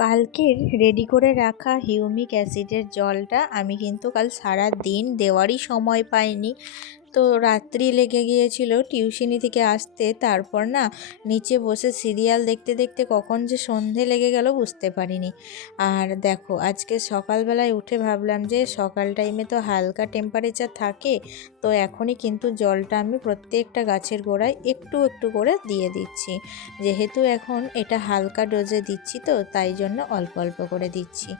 কালকের রেডি করে রাখা হিউমিক অ্যাসিডের জলটা আমি কিন্তু কাল সারা দিন দেওয়ারই সময় পাইনি। তো রাত্রি লেগে গিয়েছিল টিউশনি থেকে আসতে। তারপর না নিচে বসে সিরিয়াল দেখতে দেখতে কখন যে সন্ধে লেগে গেল বুঝতে পারিনি। আর দেখো আজকে সকালবেলায় উঠে ভাবলাম যে সকাল টাইমে তো হালকা টেম্পারেচার থাকে, তো এখনই কিন্তু জলটা আমি প্রত্যেকটা গাছের গোড়ায় একটু একটু করে দিয়ে দিচ্ছি। যেহেতু এখন এটা হালকা ডোজে দিচ্ছি, তো তাই জন্য অল্প অল্প করে দিচ্ছি।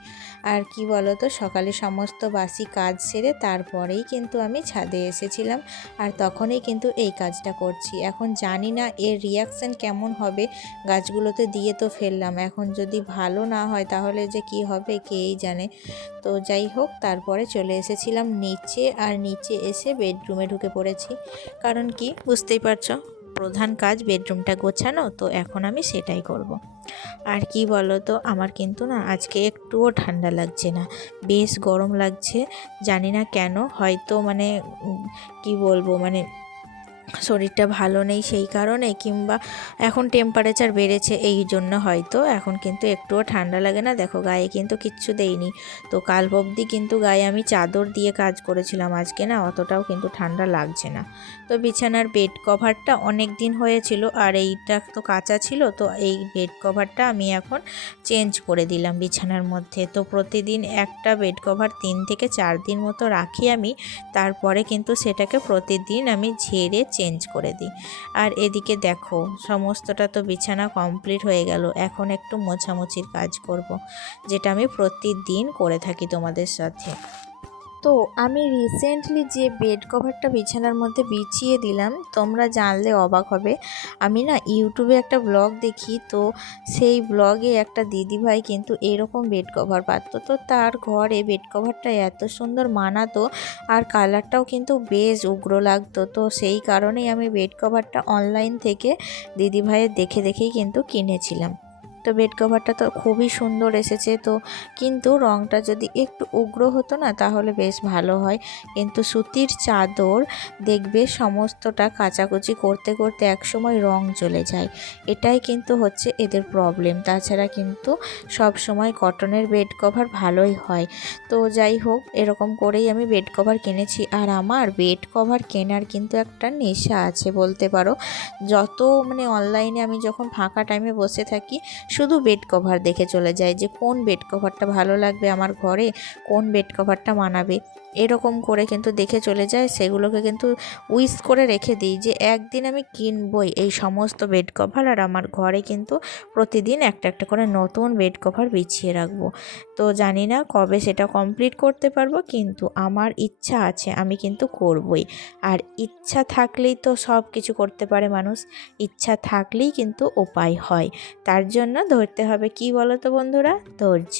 আর কি বলো তো, সকালে সমস্ত বাসি কাজ সেরে তারপরেই কিন্তু আমি ছাদে এসেছিলাম, আর তখনই কিন্তু এই কাজটা করছি। এখন জানি না এর রিয়াকশান কেমন হবে, গাছগুলোতে দিয়ে তো ফেললাম, এখন যদি ভালো না হয় তাহলে যে কি হবে কেই জানে। তো যাই হোক, তারপরে চলে এসেছিলাম নিচে, আর নিচে এসে বেডরুমে ঢুকে পড়েছি। কারণ কি বুঝতেই পারছো, প্রধান কাজ বেডরুমটা গোছানো, তো এখন আমি সেটাই করব। আর কি বলো তো, আমার কিন্তু না আজকে একটুও ঠান্ডা লাগছে না, বেশ গরম লাগছে। জানি না কেন, হয়তো কি বলবো, শরীরটা ভালো নেই সেই কারণে, কিংবা এখন টেম্পারেচার বেড়েছে এই জন্য হয়তো এখন কিন্তু একটুও ঠান্ডা লাগে না। দেখো গায়ে কিন্তু কিচ্ছু দেইনি, তো কাল অবধি কিন্তু গায়ে আমি চাদর দিয়ে কাজ করেছিলাম, আজকে না অতটাও কিন্তু ঠান্ডা লাগছে না। তো বিছানার বেড কভারটা অনেক দিন হয়েছিল, আর এইটা তো কাঁচা ছিল, তো এই বেড কভারটা আমি এখন চেঞ্জ করে দিলাম বিছানার মধ্যে। তো প্রতিদিন একটা বেড কভার 3 থেকে 4 দিন মতো রাখি আমি, তারপরে কিন্তু সেটাকে প্রতিদিন আমি ঝেড়ে চেঞ্জ করে দিই। আর এদিকে দেখো সমস্তটা তো বিছানা কমপ্লিট হয়ে গেল, এখন একটু মোছামুছির কাজ করব, যেটা আমি প্রতিদিন করে থাকি তোমাদের সাথে। তো আমি রিসেন্টলি যে বেড কভারটা বিছানার মধ্যে বিছিয়ে দিলাম, তোমরা জানলে অবাক হবে। আমি না ইউটিউবে একটা ব্লগ দেখি, তো সেই ব্লগে একটা দিদিভাই কিন্তু এরকম বেড কভার পাততো, তো তার ঘরে বেড কভারটা এত সুন্দর মানাতো, আর কালারটাও কিন্তু বেশ উগ্র লাগতো। তো সেই কারণেই আমি বেড কভারটা অনলাইন থেকে দিদিভাইয়ের দেখে দেখেই কিন্তু কিনেছিলাম। তো বেড কভারটা তো খুবই সুন্দর এসেছে, তো কিন্তু রঙটা যদি একটু উগ্র হতো না তাহলে বেশ ভালো হয়। কিন্তু সুতির চাদর দেখবে সমস্তটা কাচাকুচি করতে করতে একসময় রং চলে যায়, এটাই কিন্তু হচ্ছে এদের প্রবলেম। তাছাড়া কিন্তু সব সময় কটনের বেড কভার ভালোই হয়। তো যাই হোক, এরকম করেই আমি বেড কভার কিনেছি। আর আমার বেড কভার কেনার কিন্তু একটা নেশা আছে বলতে পারো। যত অনলাইনে আমি যখন ফাঁকা টাইমে বসে থাকি, শুধু বেড কভার দেখে চলে যায় যে কোন বেড কভারটা ভালো লাগবে আমার ঘরে, কোন বেড কভারটা মানাবে, এরকম করে কিন্তু দেখে চলে যায়। সেগুলোকে কিন্তু উইশ করে রেখে দিই যে একদিন আমি কিনবই এই সমস্ত বেড কভার, আর আমার ঘরে কিন্তু প্রতিদিন একটা একটা করে নতুন বেড কভার বিছিয়ে রাখবো। তো জানি না কবে সেটা কমপ্লিট করতে পারবো, কিন্তু আমার ইচ্ছা আছে, আমি কিন্তু করবই। আর ইচ্ছা থাকলেই তো সব কিছু করতে পারে মানুষ, ইচ্ছা থাকলেই কিন্তু উপায় হয়। তার জন্য ধরতে হবে কি বলো তো বন্ধুরা, ধৈর্য।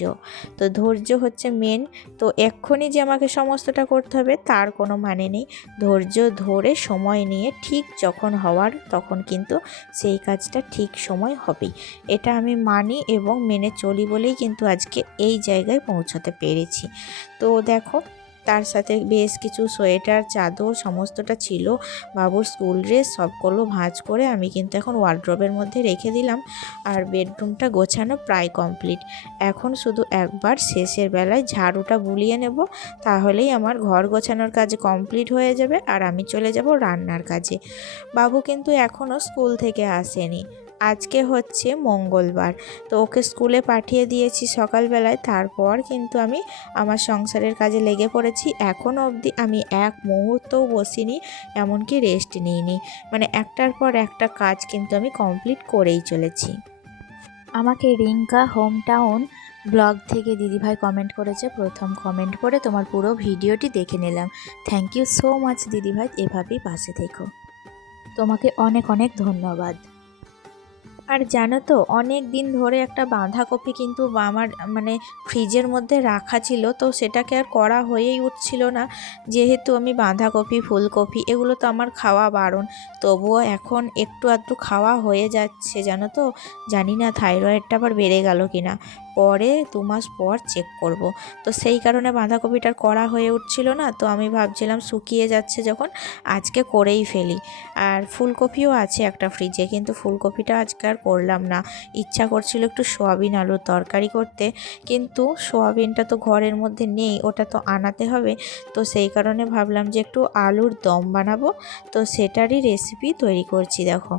তো ধৈর্য হচ্ছে মেন। তো এক্ষুনি যে আমাকে সমস্তটা করতে হবে তার কোনো মানে নেই, ধৈর্য ধরে সময় নিয়ে ঠিক যখন হওয়ার তখন কিন্তু সেই কাজটা ঠিক সময় হবেই। এটা আমি মানি এবং মেনে চলি বলেই কিন্তু আজকে এই জায়গায় পৌঁছাতে পেরেছি। তো দেখো, তার সাথে বেশ কিছু সোয়েটার চাদর সমস্তটা ছিল, বাবুর স্কুল ড্রেস সবগুলো ভাঁজ করে আমি কিন্তু এখন ওয়ার্ড্রবের মধ্যে রেখে দিলাম। আর বেডরুমটা গোছানো প্রায় কমপ্লিট, এখন শুধু একবার শেষের বেলায় ঝাড়ুটা বুলিয়ে নেব, তাহলেই আমার ঘর গোছানোর কাজ কমপ্লিট হয়ে যাবে, আর আমি চলে যাব রান্নার কাজে। বাবু কিন্তু এখনও স্কুল থেকে আসেনি, আজকে হচ্ছে মঙ্গলবার, তো ওকে স্কুলে পাঠিয়ে দিয়েছি সকালবেলায়। তারপর কিন্তু আমি আমার সংসারের কাজে লেগে পড়েছি। এখনও অবধি আমি এক মুহূর্তও বসিনি, এমনকি রেস্ট নিইনি, একটার পর একটা কাজ কিন্তু আমি কমপ্লিট করেই চলেছি। আমাকে রিঙ্কা হোম টাউন ব্লগ থেকে দিদিভাই কমেন্ট করেছে, প্রথম কমেন্ট পড়ে তোমার পুরো ভিডিওটি দেখে নিলাম। থ্যাংক ইউ সো মাচ দিদিভাই, এভাবেই পাশে থেকো, তোমাকে অনেক অনেক ধন্যবাদ। আর জানো তো, অনেক দিন ধরে একটা বাঁধাকপি কিন্তু আমার ফ্রিজের মধ্যে রাখা ছিল, তো সেটাকে আর করা হয়েই উঠছিল না। যেহেতু আমি বাঁধাকপি ফুলকপি এগুলো তো আমার খাওয়া বারণ, তবুও এখন একটু আধটু খাওয়া হয়ে যাচ্ছে জানো তো। জানি না থাইরয়েডটা আবার বেড়ে গেল কিনা, পরে 2 মাস পর চেক করব। তো সেই কারণে বাঁধাকপিটার করা হয়ে উঠছিল না, তো আমি ভাবছিলাম শুকিয়ে যাচ্ছে যখন আজকে করেই ফেলি। আর ফুলকপিও আছে একটা ফ্রিজে, কিন্তু ফুলকপিটা আজকে আর করলাম না। ইচ্ছা করছিল একটু সোয়াবিন আলুর তরকারি করতে, কিন্তু সোয়াবিনটা তো ঘরের মধ্যে নেই, ওটা তো আনাতে হবে। তো সেই কারণে ভাবলাম যে একটু আলুর দম বানাবো, তো সেটারই রেসিপি তৈরি করছি। দেখো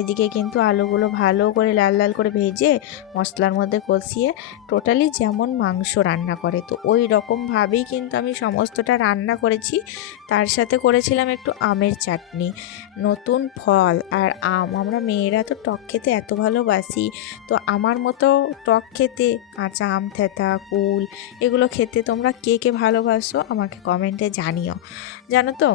এদিকে কিন্তু আলুগুলো ভালো করে লাল লাল করে ভেজে মশলার মধ্যে কষিয়ে টোটালি যেমন মাংস রান্না করে তো ওই রকমভাবেই কিন্তু আমি সমস্তটা রান্না করেছি। তার সাথে করেছিলাম একটু আমের চাটনি, নতুন ফল আর আম। আমরা মেয়েরা তো টক খেতে এত ভালোবাসি, তো আমার মতো টক খেতে, কাঁচা আম, থেঁতা, কুল, এগুলো খেতে তোমরা কে কে ভালোবাসো আমাকে কমেন্টে জানিও। জানো তো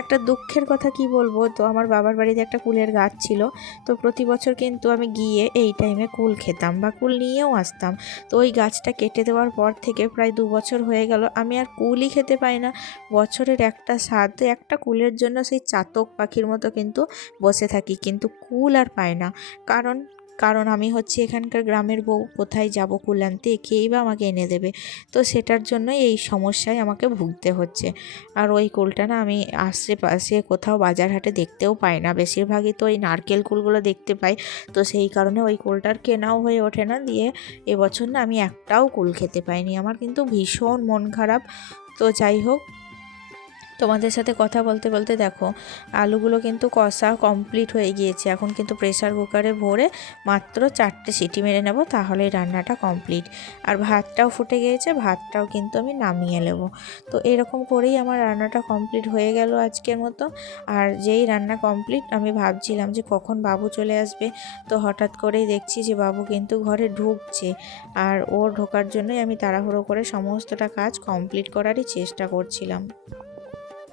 একটা দুঃখের কথা কি বলবো, তো আমার বাবার বাড়িতে একটা কুলের গাছ ছিল, তো প্রতি বছর কিন্তু আমি গিয়ে এই টাইমে কুল খেতাম বা কুল নিয়েও আসতাম। তো ওই গাছটা কেটে দেওয়ার পর থেকে প্রায় 2 বছর হয়ে গেল আমি আর কুলই খেতে পাই না। বছরের একটা স্বাদে একটা কুলের জন্য সেই চাতক পাখির মতো কিন্তু বসে থাকি, কিন্তু কুল আর পাই না। কারণ কারণ আমি হচ্ছে এখানকার গ্রামের বউ, কোথায় যাব কুল আনতে, কেই বা আমাকে এনে দেবে? তো সেটার জন্যই এই সমস্যায় আমাকে ভুগতে হচ্ছে। আর ওই কুলটা না আমি আশেপাশে কোথাও বাজার হাটে দেখতেও পাই না, বেশিরভাগই তো ওই নারকেল কুলগুলো দেখতে পাই। তো সেই কারণে ওই কুলটার কেনাও হয়ে ওঠে না। দিয়ে এবছর না আমি একটাও কুল খেতে পাইনি, আমার কিন্তু ভীষণ মন খারাপ। তো যাই হোক, তোমাদের সাথে কথা বলতে বলতে দেখো আলুগুলো কিন্তু কষা কমপ্লিট হয়ে গিয়েছে। এখন কিন্তু প্রেসার কুকারে ভরে মাত্র 4টে সিটি মেরে নেব, তাহলেই রান্নাটা কমপ্লিট। আর ভাতটাও ফুটে গিয়েছে, ভাতটাও কিন্তু আমি নামিয়ে নেব। তো এরকম করেই আমার রান্নাটা কমপ্লিট হয়ে গেল আজকের মতো। আর যেই রান্না কমপ্লিট আমি ভাবছিলাম যে কখন বাবু চলে আসবে, তো হঠাৎ করেই দেখছি যে বাবু কিন্তু ঘরে ঢুকছে। আর ওর ঢোকার জন্যই আমি তাড়াহুড়ো করে সমস্তটা কাজ কমপ্লিট করারই চেষ্টা করছিলাম।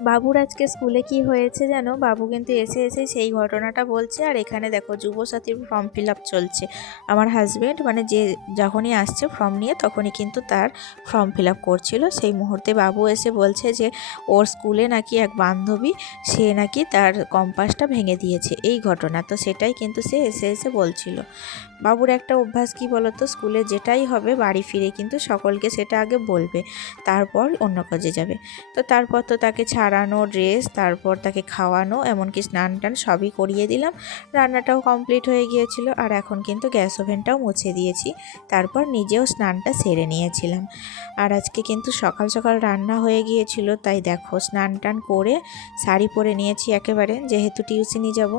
বাবুর আজকে স্কুলে কি হয়েছে জানো, বাবু কিন্তু এসে সেই ঘটনাটা বলছে। আর এখানে দেখো যুবসাথীর ফর্ম ফিল আপ চলছে। আমার হাজব্যান্ড মানে যে যখনই আসছে ফর্ম নিয়ে তখনই কিন্তু তার ফর্ম ফিল আপ করছিল। সেই মুহূর্তে বাবু এসে বলছে যে ওর স্কুলে নাকি এক বান্ধবী, সে নাকি তার কম্পাসটা ভেঙে দিয়েছে, এই ঘটনা। তো সেটাই কিন্তু সে এসে বলছিল। বাবুর একটা অভ্যাস কি বলতো, স্কুলে যেটাই হবে বাড়ি ফিরে কিন্তু সকলকে সেটা আগে বলবে, তারপর অন্য কাজে যাবে। তো তারপর তো তাকে ছাড়ানো, ড্রেস, তারপর তাকে খাওয়ানো, এমনকি স্নান টান সবই করিয়ে দিলাম। রান্নাটাও কমপ্লিট হয়ে গিয়েছিল। আর এখন কিন্তু গ্যাস ওভেনটাও মুছে দিয়েছি, তারপর নিজেও স্নানটা সেরে নিয়েছিলাম। আর আজকে কিন্তু সকাল সকাল রান্না হয়ে গিয়েছিল, তাই দেখো স্নান টান করে শাড়ি পরে নিয়েছি একেবারে, যেহেতু টিউশনি যাব।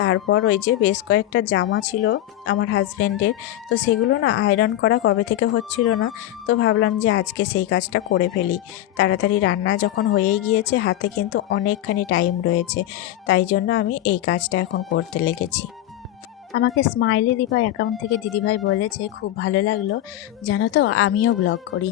তারপর ওই যে বেশ কয়েকটা জামা ছিল আমার হাজব্যান্ডের, তো সেগুলো না আয়রন করা কবে থেকে হচ্ছিল না, তো ভাবলাম যে আজকে সেই কাজটা করে ফেলি। তাড়াতাড়ি রান্না যখন হয়েই গিয়েছে, হাতে কিন্তু অনেকখানি টাইম রয়েছে, তাই জন্য আমি এই কাজটা এখন করতে লেগেছি। আমাকে স্মাইলি দীপা অ্যাকাউন্ট থেকে দিদিভাই বলেছে খুব ভালো লাগলো, জানো তো আমিও ব্লগ করি।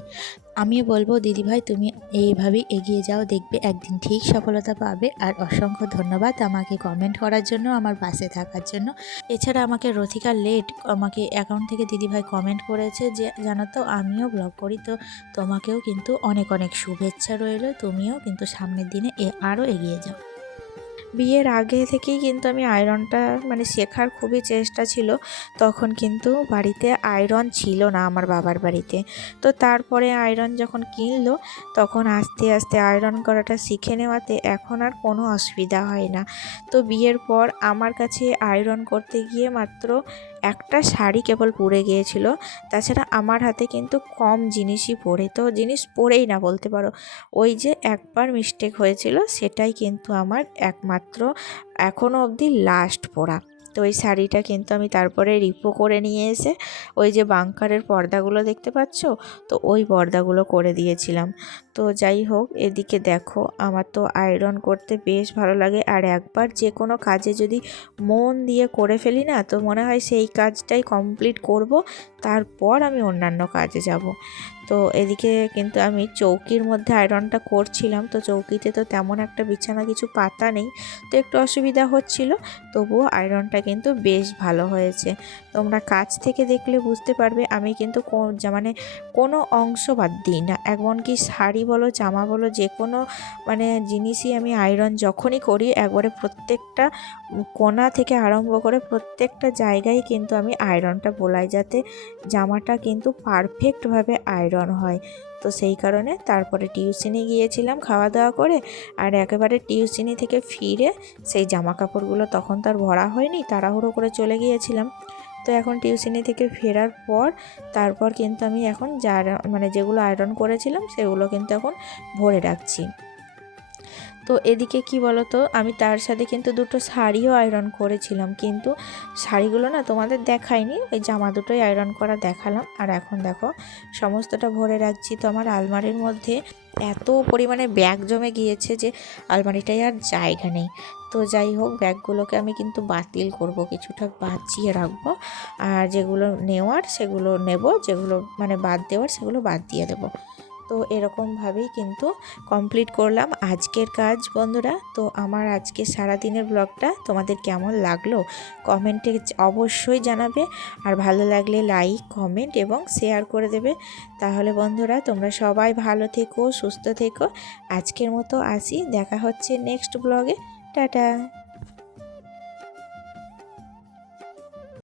আমিও বলবো দিদিভাই তুমি এইভাবেই এগিয়ে যাও, দেখবে একদিন ঠিক সফলতা পাবে। আর অসংখ্য ধন্যবাদ আমাকে কমেন্ট করার জন্য, আমার পাশে থাকার জন্য। এছাড়া আমাকে রথিকা লেট আমাকে অ্যাকাউন্ট থেকে দিদিভাই কমেন্ট করেছে যে জানো তো আমিও ব্লগ করি, তো তোমাকেও কিন্তু অনেক অনেক শুভেচ্ছা রইলো, তুমিও কিন্তু সামনের দিনে আরও এগিয়ে যাও। বিয়ের আগে থেকেই কিন্তু আমি আয়রনটা মানে শেখার খুবই চেষ্টা ছিল। তখন কিন্তু বাড়িতে আয়রন ছিল না আমার বাবার বাড়িতে। তো তারপরে আয়রন যখন কিনলো, তখন আস্তে আস্তে আয়রন করাটা শিখে নেওয়াতে এখন আর কোনো অসুবিধা হয় না। তো বিয়ের পর আমার কাছে আয়রন করতে গিয়ে মাত্র একটা শাড়ি কেবল পুড়ে গিয়েছিল, তাছাড়া আমার হাতে কিন্তু কম জিনিসই পড়ে, তো জিনিস পড়েই না বলতে পারো। ওই যে একবার মিস্টেক হয়েছিল, সেটাই কিন্তু আমার একমাত্র এখনও অবধি লাস্ট পরা। তো ওই শাড়িটা কিন্তু আমি তারপরে রিপো করে নিয়ে এসে ওই যে বাঙ্কারের পর্দাগুলো দেখতে পাচ্ছ, তো ওই পর্দাগুলো করে দিয়েছিলাম। তো যাই হোক, এদিকে দেখো আমার তো আয়রন করতে বেশ ভালো লাগে। আর একবার যে কোনো কাজে যদি মন দিয়ে করে ফেলি না, তো মনে হয় সেই কাজটাই কমপ্লিট করব, তারপর আমি অন্যান্য কাজে যাব। তো এদিকে কিন্তু আমি চৌকির মধ্যে আয়রনটা করছিলাম। তো চৌকিতে তো তেমন একটা বিছানা কিছু পাতা নেই, তো একটু অসুবিধা হচ্ছিল, তবুও আয়রনটা কিন্তু বেশ ভালো হয়েছে। তোমরা কাছ থেকে দেখলে বুঝতে পারবে আমি কিন্তু মানে কোনো অংশ বাদ দিই না। এমনকি শাড়ি বলো, জামা বলো, যে কোনো মানে জিনিসই আমি আয়রন যখনই করি একবারে প্রত্যেকটা কোণা থেকে আরম্ভ করে প্রত্যেকটা জায়গায় কিন্তু আমি আয়রনটা বোলাই, যাতে জামাটা কিন্তু পারফেক্টভাবে আয়রন হয়। তো সেই কারণে তারপরে টিউশনি গিয়েছিলাম খাওয়া দাওয়া করে, আর একেবারে টিউশনি থেকে ফিরে সেই জামা কাপড়গুলো তখন তার ভরা হয়নি, তাড়াহুড়ো করে চলে গিয়েছিলাম। তো এখন টিউশনি থেকে ফেরার পর তারপর কিন্তু আমি এখন মানে যেগুলো আয়রন করেছিলাম সেগুলো কিন্তু এখন ভরে রাখছি। তো এদিকে কি বলো তো, আমি তার সাথে কিন্তু দুটো শাড়িও আয়রন করেছিলাম, কিন্তু শাড়িগুলো না তোমাদের দেখাইনি, ওই জামা দুটোই আয়রন করা দেখালাম। আর এখন দেখো সমস্তটা ভরে রাখছি। তো আমার আলমারির মধ্যে এত পরিমাণে ব্যাগ জমে গিয়েছে যে আলমারিটায় আর জায়গা নেই। তো যাই হোক, ব্যাগগুলোকে আমি কিন্তু বাতিল করব, কিছুটা বাঁচিয়ে রাখবো, আর যেগুলো নেওয়ার সেগুলো নেব, যেগুলো মানে বাদ দেওয়ার সেগুলো বাদ দিয়ে দেবো। তো এরকমভাবেই কিন্তু কমপ্লিট করলাম আজকের কাজ বন্ধুরা। তো আমার আজকে সারাদিনের ব্লগটা তোমাদের কেমন লাগলো কমেন্টে অবশ্যই জানাবে, আর ভালো লাগলে লাইক কমেন্ট এবং শেয়ার করে দেবে। তাহলে বন্ধুরা তোমরা সবাই ভালো থেকো, সুস্থ থেকো। আজকের মতো আসি, দেখা হচ্ছে নেক্সট ব্লগে। টাটা।